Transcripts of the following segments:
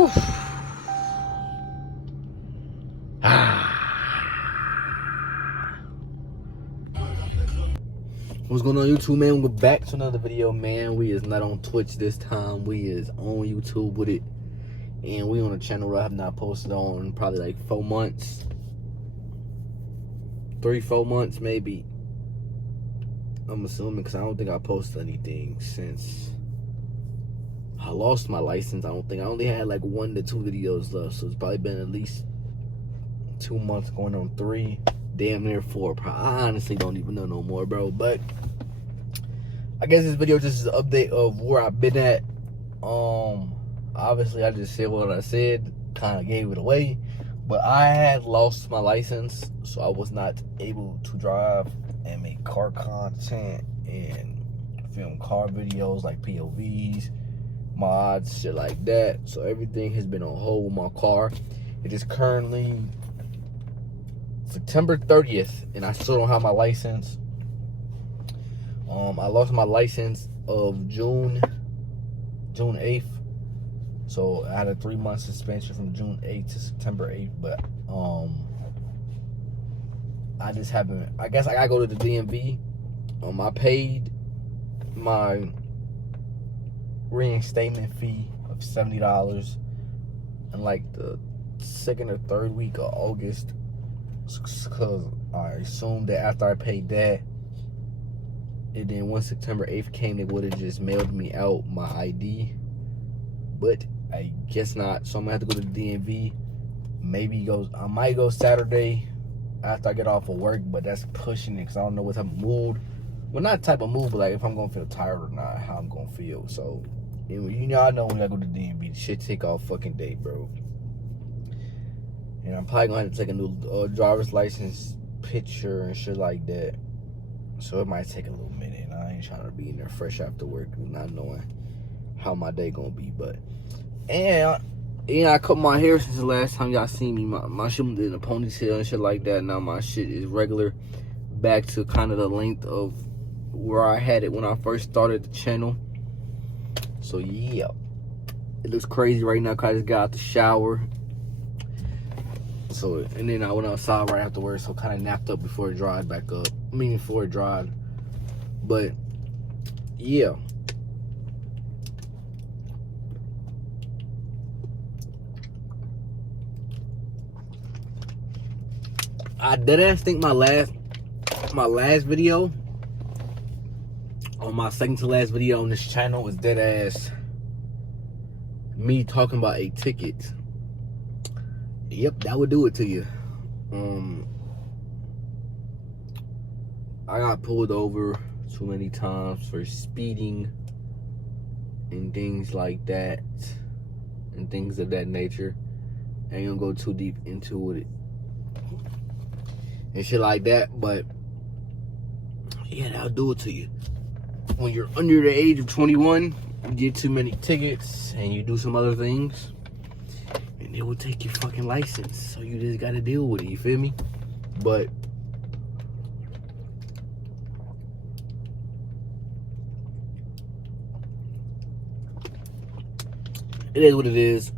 What's going on, YouTube, man? We're back to another video, man. We is not on Twitch this time. We is on YouTube with it. And we on a channel that I have not posted on in probably like 4 months. 3-4 months, maybe. I'm assuming, because I don't think I posted anything since I lost my license. I only had like 1 to 2 videos left. So it's probably been at least 2 months, going on 3. Damn near 4. I honestly don't even know no more, bro. But I guess this video just is an update of where I've been at. Obviously I just said what I said, kind of gave it away. But I had lost my license, so I was not able to drive and make car content and film car videos like POVs, mods, shit like that. So everything has been on hold with my car. It is currently September 30th, and I still don't have my license. I lost my license of June 8th. So I had a 3-month suspension from June 8th to September 8th. But I just haven't. I guess I gotta go to the DMV. I paid my reinstatement fee of $70 in like the 2nd or 3rd week of August. Because I assumed that after I paid that, and then once September 8th came, they would have just mailed me out my ID. But I guess not. So I'm gonna have to go to the DMV. I might go Saturday after I get off of work, but that's pushing it because I don't know what type of mood. Well, not type of mood, but like if I'm gonna feel tired or not, how I'm gonna feel. So you know, I know when I go to the DMV, shit take off fucking day, bro. And I'm probably gonna have to take a new driver's license picture and shit like that. So it might take a little minute. And I ain't trying to be in there fresh after work, not knowing how my day gonna be. But I cut my hair since the last time y'all seen me. My shit was in a ponytail and shit like that. Now my shit is regular, back to kind of the length of where I had it when I first started the channel. So yeah, it looks crazy right now because I just got out the shower. So, and then I went outside right afterwards, so kind of napped up before it dried back up. Before it dried. But, yeah. I deadass think my last video, or my second to last video on this channel, was deadass me talking about a ticket. Yep, that would do it to you. I got pulled over too many times for speeding and things like that, and things of that nature. I ain't gonna go too deep into it and shit like that, but yeah, that'll do it to you. When you're under the age of 21, you get too many tickets and you do some other things, and they will take your fucking license. So you just gotta deal with it, you feel me? But it is what it is.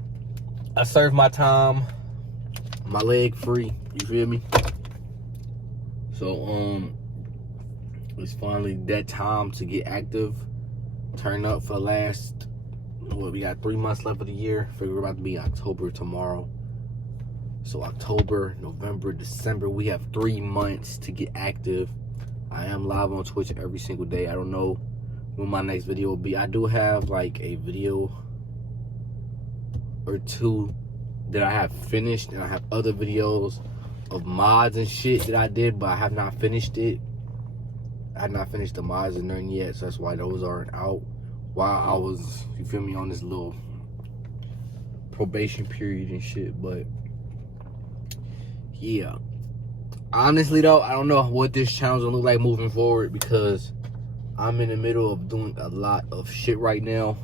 I served my time, my leg free, you feel me? So it's finally that time to get active, turn up for the last, we got 3 months left of the year. Figure we're about to be October tomorrow. So October, November, December, we have 3 months to get active. I am live on Twitch every single day. I don't know when my next video will be. I do have like a video or 2 that I have finished, and I have other videos of mods and shit that I did, but I have not finished it. I have not finished the mods and nothing yet, so that's why those aren't out while I was, you feel me, on this little probation period and shit. But yeah, honestly though, I don't know what this channel's gonna look like moving forward, because I'm in the middle of doing a lot of shit right now.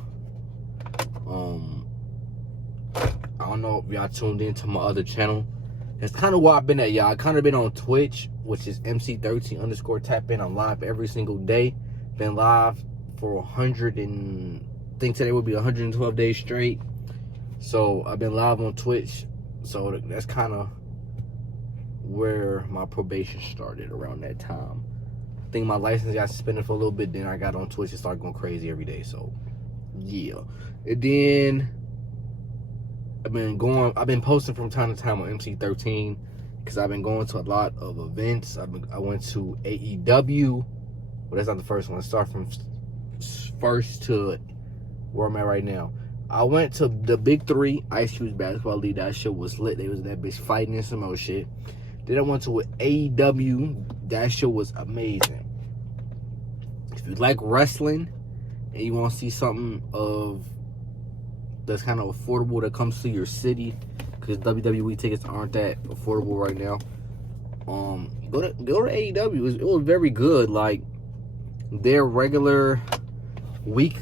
I don't know if y'all tuned into my other channel. That's kind of where I've been at, y'all. I kind of been on Twitch, which is MC13_tap in. I'm live every single day. Been live for 100 and I think today would be 112 days straight. So I've been live on Twitch. So that's kind of where my probation started, around that time. I think my license got suspended for a little bit, then I got on Twitch and started going crazy every day. So yeah. And then I've been posting from time to time on MC13 because I've been going to a lot of events. I went to AEW. Well, that's not the first one. Let's start from first to where I'm at right now. I went to the Big Three, Ice Cube's Basketball League. That shit was lit. They was that bitch fighting and some more shit. Then I went to AEW. That shit was amazing. If you like wrestling and you want to see something of that's kind of affordable that comes to your city, because WWE tickets aren't that affordable right now, go to AEW. It was very good. Like, their regular week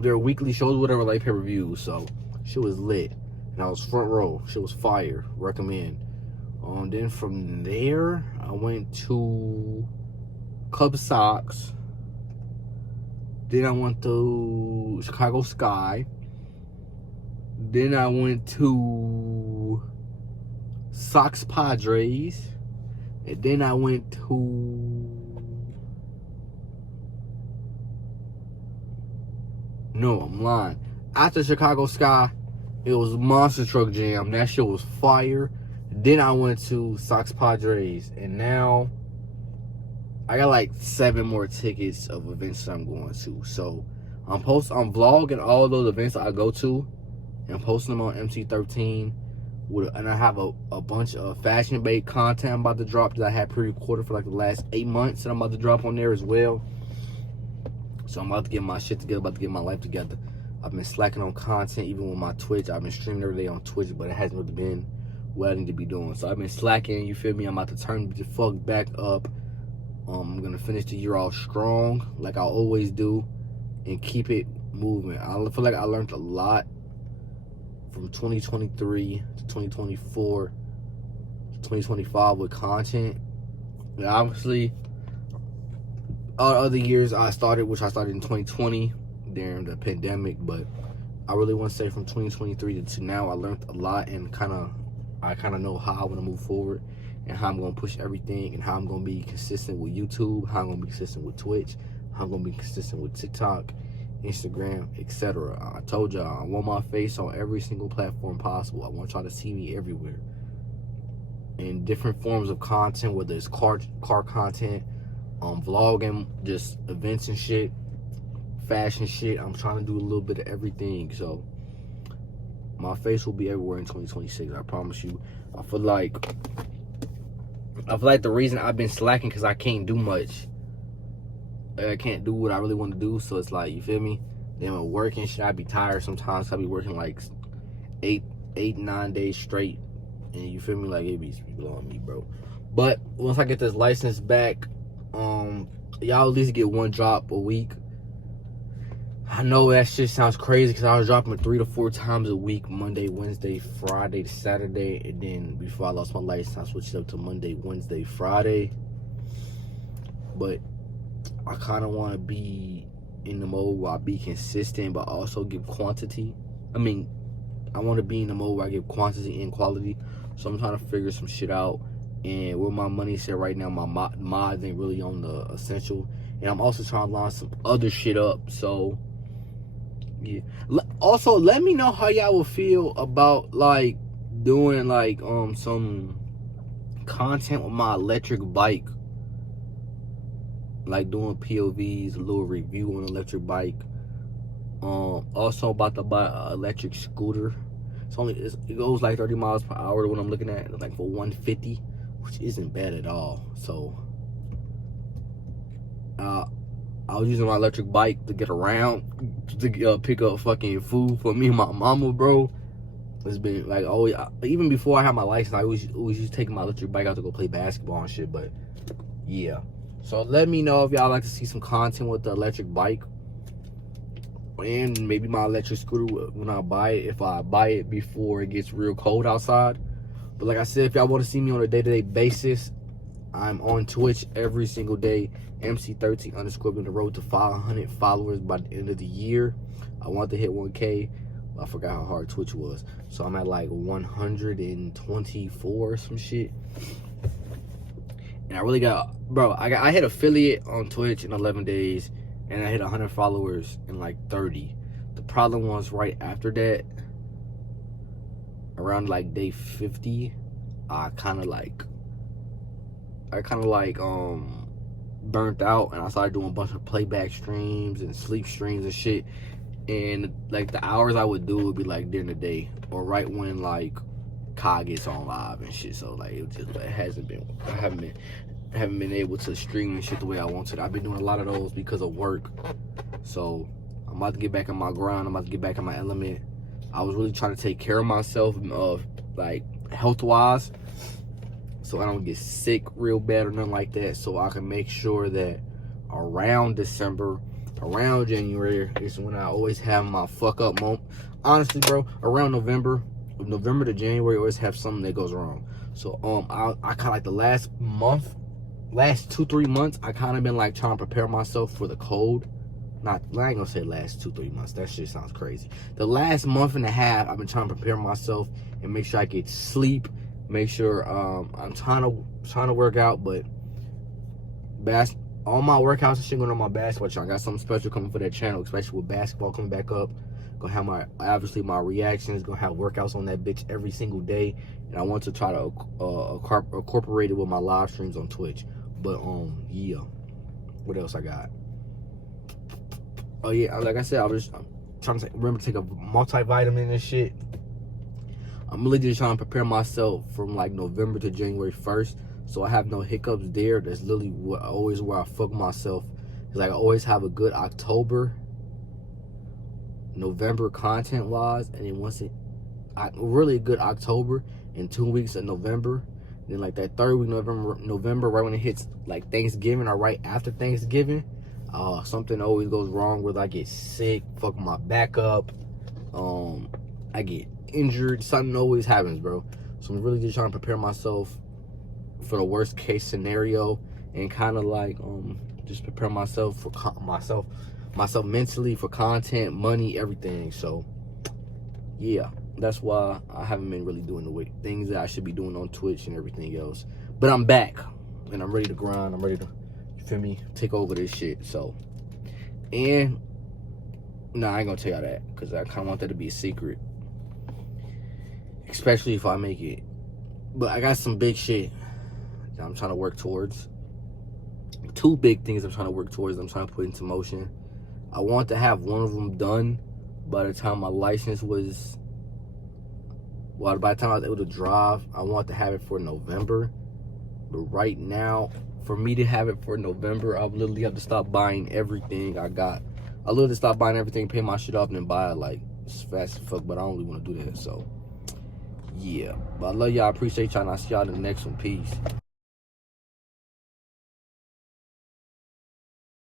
their weekly shows, whatever, like pay-per-views. So shit was lit, and I was front row. Shit was fire. Recommend. Then from there I went to Club Sox. Then I went to Chicago Sky. Then I went to Sox Padres. And then I went to... No, I'm lying. After Chicago Sky, it was Monster Truck Jam. That shit was fire. Then I went to Sox Padres. And now I got like 7 more tickets of events that I'm going to. So I'm vlogging all those events I go to and posting them on MC13. And I have a bunch of fashion bait content I'm about to drop that I had pre-recorded for like the last 8 months that I'm about to drop on there as well. So I'm about to get my shit together, about to get my life together. I've been slacking on content, even with my Twitch. I've been streaming every day on Twitch, but it hasn't really been what I need to be doing. So I've been slacking, you feel me? I'm about to turn the fuck back up. I'm gonna finish the year off strong, like I always do, and keep it moving. I feel like I learned a lot from 2023 to 2024 to 2025 with content. And obviously, other years I started in 2020 during the pandemic, but I really want to say from 2023 to now I learned a lot, and I kind of know how I want to move forward and how I'm going to push everything, and how I'm going to be consistent with YouTube, how I'm going to be consistent with Twitch, how I'm going to be consistent with TikTok, Instagram, etc. I told y'all I want my face on every single platform possible. I want y'all to see me everywhere in different forms of content, whether it's car content, vlogging, just events and shit, fashion shit. I'm trying to do a little bit of everything. So my face will be everywhere in 2026. I promise you. I feel like the reason I've been slacking because I can't do much. I can't do what I really want to do. So it's like, you feel me? Then with working shit, I be tired sometimes. I be working like 9 days straight, and you feel me? Like, it be blowing me, bro. But once I get this license back, y'all at least get 1 drop a week. I know that shit sounds crazy because I was dropping 3 to 4 times a week, Monday, Wednesday, Friday to Saturday, and then before I lost my license, I switched it up to Monday, Wednesday, Friday. But I kind of want to be in the mode where I be consistent, but also give quantity. I want to be in the mode where I give quantity and quality. So I'm trying to figure some shit out. And where my money's at right now, my mods ain't really on the essential. And I'm also trying to line some other shit up. So yeah. Also, let me know how y'all will feel about like doing like some content with my electric bike. Like doing POVs, a little review on electric bike. Also about to buy an electric scooter. It goes like 30 miles per hour when I'm looking at, like for 150, which isn't bad at all. So I was using my electric bike to get around, to pick up fucking food for me and my mama, bro. It's been like always, even before I had my license, I always used to take my electric bike out to go play basketball and shit. But yeah, so let me know if y'all like to see some content with the electric bike, and maybe my electric scooter when I buy it, if I buy it before it gets real cold outside. But like I said, if y'all want to see me on a day-to-day basis, I'm on Twitch every single day. MC13 underscore on the road to 500 followers by the end of the year. I want to hit 1K. I forgot how hard Twitch was. So I'm at like 124 or some shit. And I really got, bro, I hit affiliate on Twitch in 11 days. And I hit 100 followers in like 30. The problem was right after that, around like day 50, I kind of like burnt out, and I started doing a bunch of playback streams and sleep streams and shit. And like the hours I would do would be like during the day or right when like Kai gets on live and shit. So like it just hasn't been, I haven't been able to stream and shit the way I want to. I've been doing a lot of those because of work. So I'm about to get back in my grind. I'm about to get back in my element. I was really trying to take care of myself, like health wise, so I don't get sick real bad or nothing like that. So I can make sure that around December, around January is when I always have my fuck up moment. Honestly, bro, around November to January, I always have something that goes wrong. So I kind of like the last 2-3 months, I kind of been like trying to prepare myself for the cold. I ain't gonna say last 2-3 months. That shit sounds crazy. The last month and a half, I've been trying to prepare myself and make sure I get sleep. Make sure I'm trying to work out, but all my workouts and shit going on my basketball channel. I got something special coming for that channel, especially with basketball coming back up. Gonna have obviously my reactions. Gonna have workouts on that bitch every single day, and I want to try to incorporate it with my live streams on Twitch. But yeah, what else I got? Oh yeah, like I said, I'm trying to remember to take a multivitamin and shit. I'm really just trying to prepare myself from like November to January 1st, so I have no hiccups there. That's literally always where I fuck myself. Like I always have a good October, November content wise, and then really a good October and 2 weeks of November. And then like that third week November, right when it hits like Thanksgiving or right after Thanksgiving, something always goes wrong where I get sick, fuck my back up, I get injured, something always happens, bro. So I'm really just trying to prepare myself for the worst case scenario and kind of like just prepare myself for myself mentally for content, money, everything. So yeah, that's why I haven't been really doing the things that I should be doing on Twitch and everything else. But I'm back and I'm ready to grind. I'm ready to, you feel me, take over this shit. So, and no, I ain't gonna tell y'all that because I kind of want that to be a secret, especially if I make it. But I got some big shit that I'm trying to work towards. 2 big things I'm trying to work towards, I'm trying to put into motion. I want to have one of them done by the time my license was, well, by the time I was able to drive. I want to have it for November. But right now, for me to have it for November, I literally have to stop buying everything I got. I literally stop buying everything, pay my shit off, and then buy it like as fast as fuck. But I don't really want to do that. So yeah, but I love y'all. I appreciate y'all, and I'll see y'all in the next one. Peace.